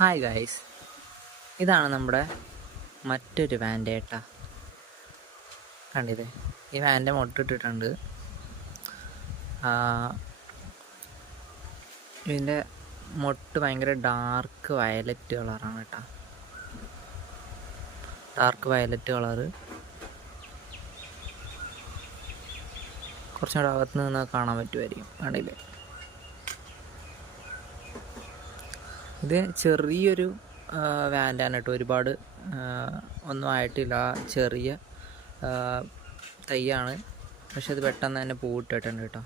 Hi guys, ഇതാണ് നമ്മുടെ മറ്റൊരു വാൻ്റെ ഏട്ടാ. കണ്ടില്ലേ, ഈ വാൻ്റെ മുട്ടിട്ടിട്ടുണ്ട്. ഇതിൻ്റെ മുട്ട് ഭയങ്കര ഡാർക്ക് വയലറ്റ് കളറാണ് കേട്ടോ. Dark violet colour. കുറച്ചും കൂടെ അകത്ത് നിന്ന് കാണാൻ പറ്റുമായിരിക്കും. കണ്ടില്ലേ, ഇത് ചെറിയൊരു വാൻ്റാണ് കേട്ടോ. ഒരുപാട് ഒന്നും ആയിട്ടില്ല, ചെറിയ തൈയാണ്. പക്ഷെ അത് പെട്ടെന്ന് തന്നെ പൂവിട്ടിട്ടുണ്ട് കേട്ടോ.